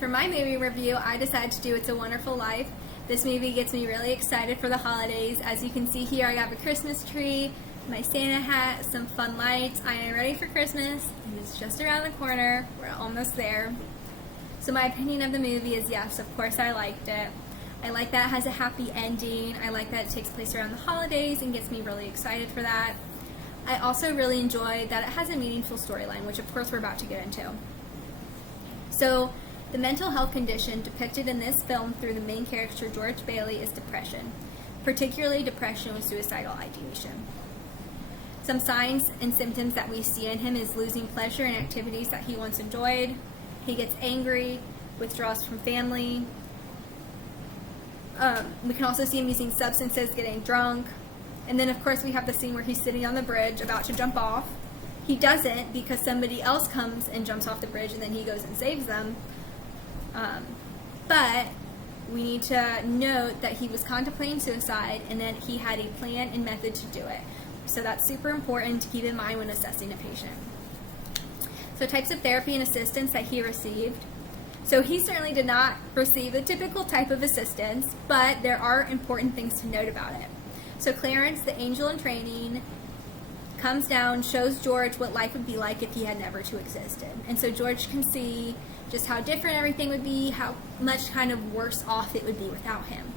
For my movie review, I decided to do It's a Wonderful Life. This movie gets me really excited for the holidays. As you can see here, I got a Christmas tree, my Santa hat, some fun lights. I am ready for Christmas, and it's just around the corner. We're almost there. So my opinion of the movie is yes, of course I liked it. I like that it has a happy ending. I like that it takes place around the holidays and gets me really excited for that. I also really enjoy that it has a meaningful storyline, which of course we're about to get into. So, the mental health condition depicted in this film through the main character, George Bailey, is depression, particularly depression with suicidal ideation. Some signs and symptoms that we see in him is losing pleasure in activities that he once enjoyed. He gets angry, withdraws from family. We can also see him using substances, getting drunk. And then, of course, we have the scene where he's sitting on the bridge about to jump off. He doesn't because somebody else comes and jumps off the bridge, and then he goes and saves them. But we need to note that he was contemplating suicide and that he had a plan and method to do it. So that's super important to keep in mind when assessing a patient. So types of therapy and assistance that he received. So he certainly did not receive the typical type of assistance, but there are important things to note about it. So Clarence, the angel in training, comes down, shows George what life would be like if he had never to existed. And so George can see just how different everything would be, how much kind of worse off it would be without him.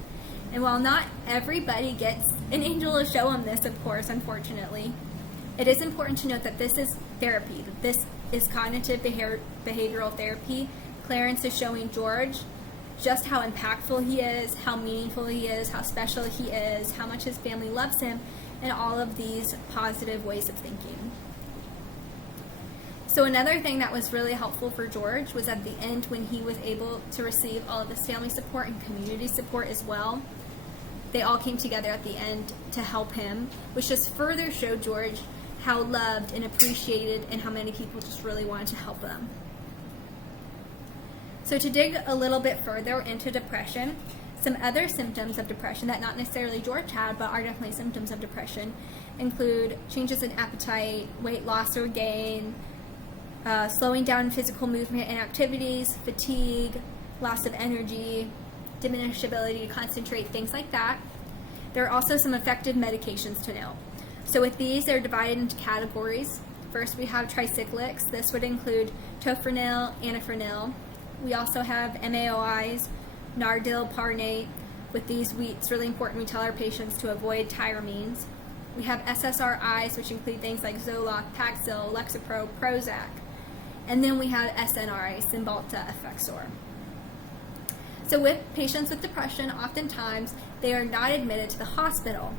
And while not everybody gets an angel to show him this, of course, unfortunately, it is important to note that this is therapy, that this is cognitive behavioral therapy. Clarence is showing George just how impactful he is, how meaningful he is, how special he is, how much his family loves him, and all of these positive ways of thinking. So another thing that was really helpful for George was at the end when he was able to receive all of his family support and community support as well. They all came together at the end to help him, which just further showed George how loved and appreciated and how many people just really wanted to help him. So to dig a little bit further into depression, some other symptoms of depression that not necessarily George had, but are definitely symptoms of depression, include changes in appetite, weight loss or gain, slowing down physical movement and activities, fatigue, loss of energy, diminished ability to concentrate, things like that. There are also some effective medications to note. So with these, they're divided into categories. First, we have tricyclics. This would include tofranil, anafranil. We also have MAOIs, Nardil, Parnate. With these, it's really important we tell our patients to avoid tyramines. We have SSRIs, which include things like Zoloft, Paxil, Lexapro, Prozac. And then we have SNRIs, Cymbalta, Effexor. So with patients with depression, oftentimes they are not admitted to the hospital.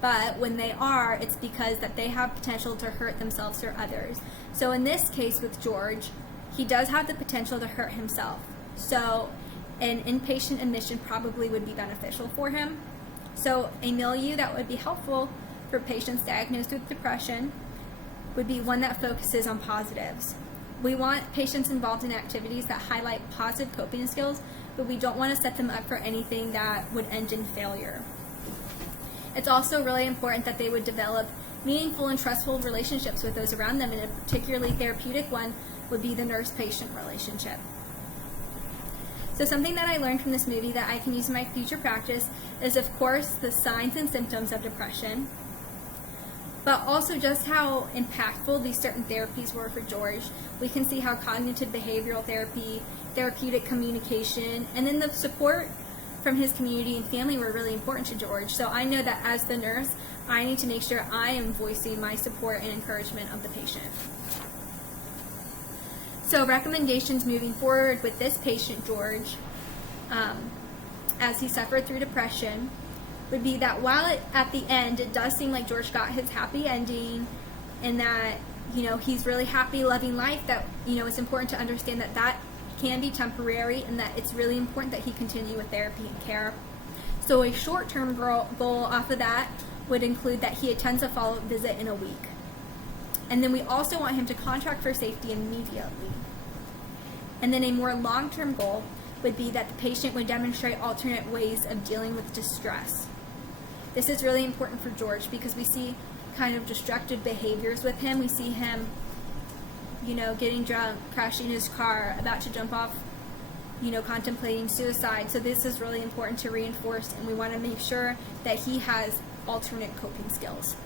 But when they are, it's because that they have potential to hurt themselves or others. So in this case with George, he does have the potential to hurt himself. So an inpatient admission probably would be beneficial for him. So a milieu that would be helpful for patients diagnosed with depression would be one that focuses on positives. We want patients involved in activities that highlight positive coping skills, but we don't want to set them up for anything that would end in failure. It's also really important that they would develop meaningful and trustful relationships with those around them, and a particularly therapeutic one would be the nurse-patient relationship. So something that I learned from this movie that I can use in my future practice is, of course, the signs and symptoms of depression, but also just how impactful these certain therapies were for George. We can see how cognitive behavioral therapy, therapeutic communication, and then the support from his community and family were really important to George. So I know that as the nurse, I need to make sure I am voicing my support and encouragement of the patient. So recommendations moving forward with this patient, George, as he suffered through depression, would be that while at the end it does seem like George got his happy ending and that, he's really happy, loving life, that, it's important to understand that that can be temporary and that it's really important that he continue with therapy and care. So a short-term goal off of that would include that he attends a follow-up visit in a week. And then we also want him to contract for safety immediately. And then a more long-term goal would be that the patient would demonstrate alternate ways of dealing with distress. This is really important for George because we see kind of destructive behaviors with him. We see him, getting drunk, crashing his car, about to jump off contemplating suicide. So this is really important to reinforce, and we want to make sure that he has alternate coping skills.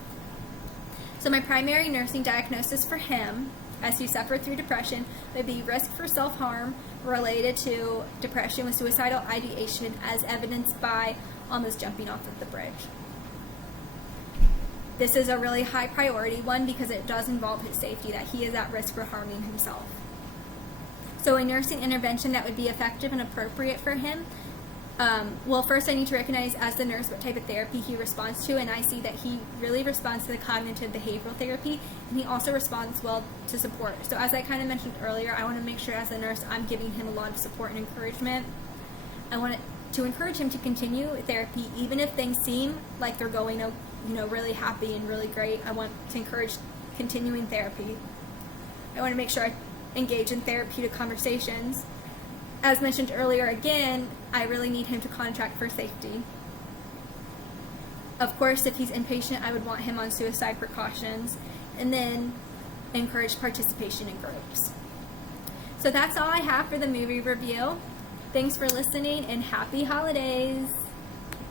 So my primary nursing diagnosis for him, as he suffered through depression, would be risk for self-harm related to depression with suicidal ideation, as evidenced by almost jumping off of the bridge. This is a really high priority one because it does involve his safety, that he is at risk for harming himself. So a nursing intervention that would be effective and appropriate for him, well, first I need to recognize as the nurse what type of therapy he responds to, and I see that he really responds to the cognitive behavioral therapy, and he also responds well to support. So as I kind of mentioned earlier, I want to make sure as a nurse I'm giving him a lot of support and encouragement. I want to encourage him to continue therapy even if things seem like they're going really happy and really great. I want to encourage continuing therapy. I want to make sure I engage in therapeutic conversations. As mentioned earlier, again, I really need him to contract for safety. Of course, if he's inpatient, I would want him on suicide precautions, and then encourage participation in groups. So that's all I have for the movie review. Thanks for listening, and happy holidays!